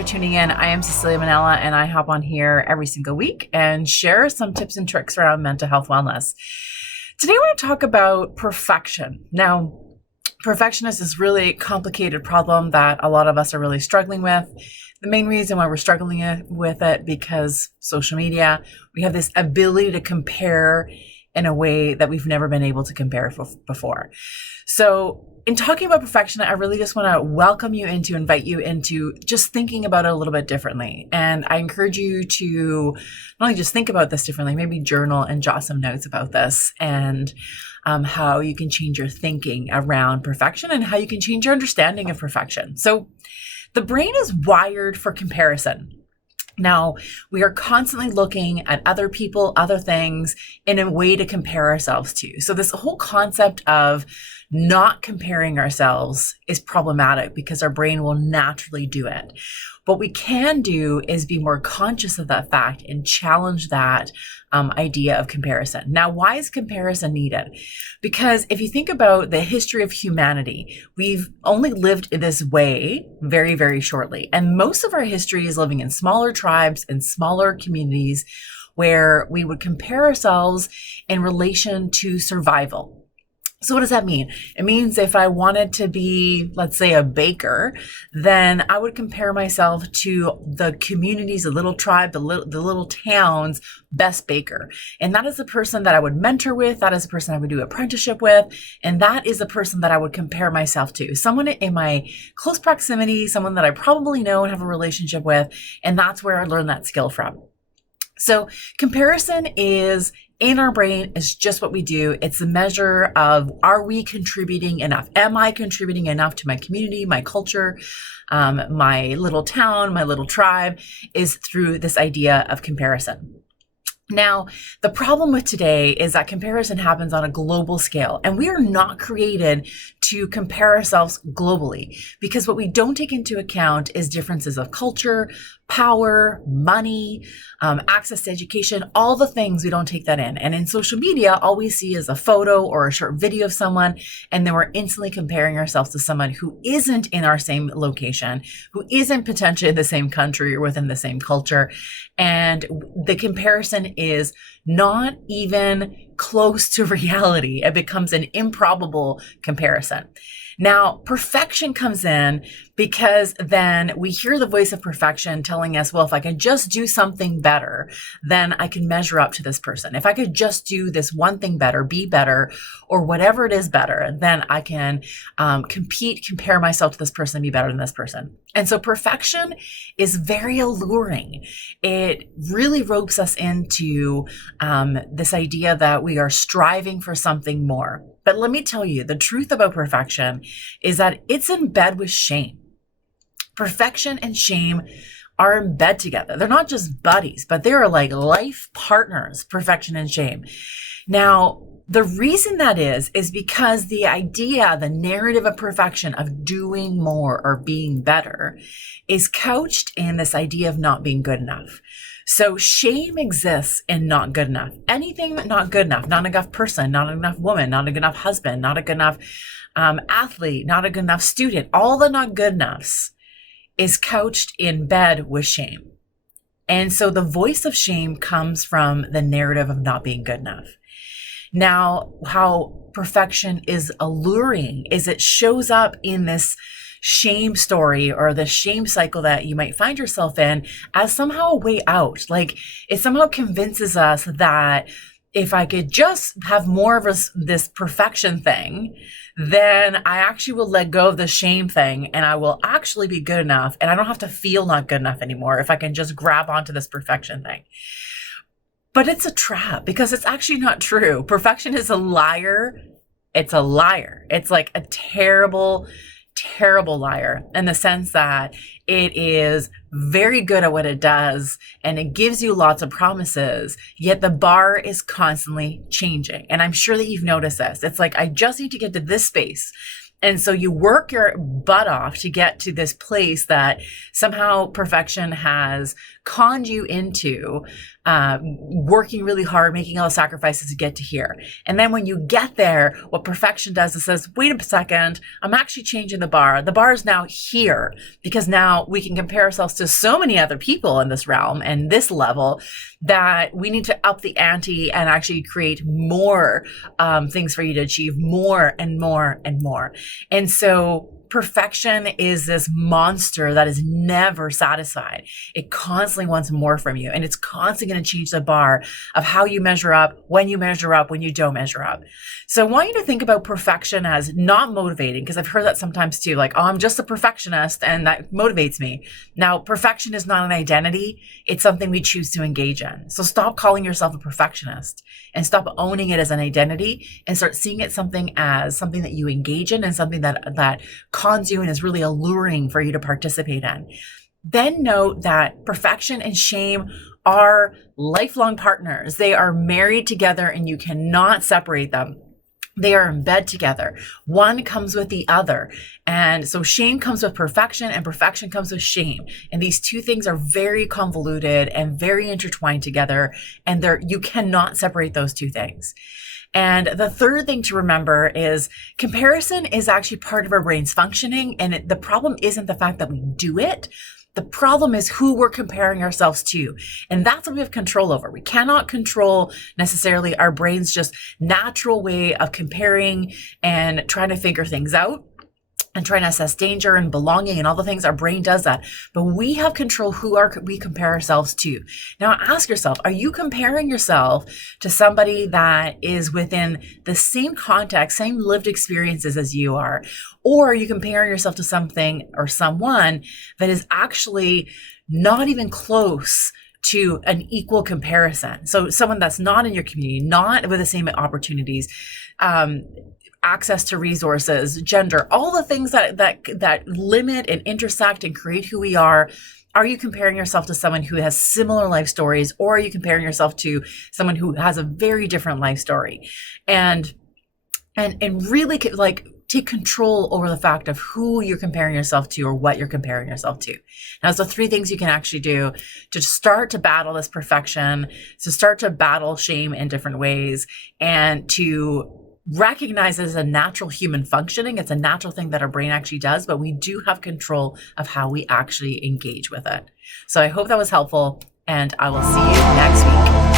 for tuning in. I am Cecilia Manella, and I hop on here every single week and share some tips and tricks around mental health wellness. Today, I want to talk about perfection. Now, perfection is this really complicated problem that a lot of us are really struggling with. The main reason why we're struggling with it because social media, we have this ability to compare in a way that we've never been able to compare before. So in talking about perfection, I really just want to invite you into just thinking about it a little bit differently. And I encourage you to not only just think about this differently, maybe journal and jot some notes about this and how you can change your thinking around perfection and how you can change your understanding of perfection. So the brain is wired for comparison. Now, we are constantly looking at other people, other things in a way to compare ourselves to. So this whole concept of not comparing ourselves is problematic because our brain will naturally do it. What we can do is be more conscious of that fact and challenge that idea of comparison. Now, why is comparison needed? Because if you think about the history of humanity, we've only lived in this way very, very shortly. And most of our history is living in smaller tribes and smaller communities where we would compare ourselves in relation to survival. So what does that mean? It means if I wanted to be, let's say, a baker, then I would compare myself to the community's, the little tribe, the little town's best baker. And that is the person that I would mentor with. That is the person I would do apprenticeship with. And that is the person that I would compare myself to. Someone in my close proximity, someone that I probably know and have a relationship with. And that's where I learned that skill from. So comparison is in our brain is just what we do. It's a measure of, are we contributing enough? Am I contributing enough to my community, my culture, my little town, my little tribe, is through this idea of comparison. Now, the problem with today is that comparison happens on a global scale, and we are not created to compare ourselves globally because what we don't take into account is differences of culture, power, money, access to education, all the things we don't take that in. And in social media, all we see is a photo or a short video of someone, and then we're instantly comparing ourselves to someone who isn't in our same location, who isn't potentially in the same country or within the same culture. And the comparison is not even close to reality. It becomes an improbable comparison. Now, perfection comes in because then we hear the voice of perfection telling us, well, if I could just do something better, then I can measure up to this person. If I could just do this one thing better, be better, or whatever it is better, then I can compare myself to this person and be better than this person. And so perfection is very alluring. It really ropes us into this idea that we are striving for something more. But let me tell you, the truth about perfection is that it's in bed with shame. Perfection and shame are in bed together. They're not just buddies, but they are like life partners, perfection and shame. Now, the reason that is because the idea, the narrative of perfection, of doing more or being better, is couched in this idea of not being good enough. So shame exists in not good enough. Anything not good enough, not enough person, not enough woman, not a good enough husband, not a good enough athlete, not a good enough student, all the not good enoughs is couched in bed with shame. And so the voice of shame comes from the narrative of not being good enough. Now, how perfection is alluring is it shows up in this shame story or the shame cycle that you might find yourself in as somehow a way out. Like it somehow convinces us that if I could just have more of this perfection thing, then I actually will let go of the shame thing and I will actually be good enough and I don't have to feel not good enough anymore if I can just grab onto this perfection thing. But it's a trap because it's actually not true. Perfection is a liar. It's a liar. It's like a terrible liar in the sense that it is very good at what it does and it gives you lots of promises, yet the bar is constantly changing. And I'm sure that you've noticed this. It's like, I just need to get to this space. And so you work your butt off to get to this place that somehow perfection has conned you into working really hard, making all the sacrifices to get to here. And then when you get there, what perfection does is says, wait a second, I'm actually changing the bar. The bar is now here because now we can compare ourselves to so many other people in this realm and this level that we need to up the ante and actually create more things for you to achieve, more and more and more. And so perfection is this monster that is never satisfied. It constantly wants more from you, and it's constantly going to change the bar of how you measure up, when you don't measure up. So I want you to think about perfection as not motivating, because I've heard that sometimes too, like, oh, I'm just a perfectionist and that motivates me. Now, perfection is not an identity. It's something we choose to engage in. So stop calling yourself a perfectionist and stop owning it as an identity and start seeing it something as something that you engage in and something that cons you and is really alluring for you to participate in. Then note that perfection and shame are lifelong partners. They are married together and you cannot separate them. They are in bed together. One comes with the other. And so shame comes with perfection and perfection comes with shame. And these two things are very convoluted and very intertwined together. And you cannot separate those two things. And the third thing to remember is comparison is actually part of our brain's functioning. And the problem isn't the fact that we do it. The problem is who we're comparing ourselves to. And that's what we have control over. We cannot control necessarily our brain's just natural way of comparing and trying to figure things out and trying to assess danger and belonging and all the things. Our brain does that. But we have control who we compare ourselves to. Now ask yourself, are you comparing yourself to somebody that is within the same context, same lived experiences as you are? Or are you comparing yourself to something or someone that is actually not even close to an equal comparison? So someone that's not in your community, not with the same opportunities, access to resources, gender, all the things that limit and intersect and create who we are. Are you comparing yourself to someone who has similar life stories, or are you comparing yourself to someone who has a very different life story? And really take control over the fact of who you're comparing yourself to or what you're comparing yourself to. Now, so 3 things you can actually do to start to battle this perfection, to start to battle shame in different ways, and to recognize it as a natural human functioning. It's a natural thing that our brain actually does, but we do have control of how we actually engage with it. So I hope that was helpful, and I will see you next week.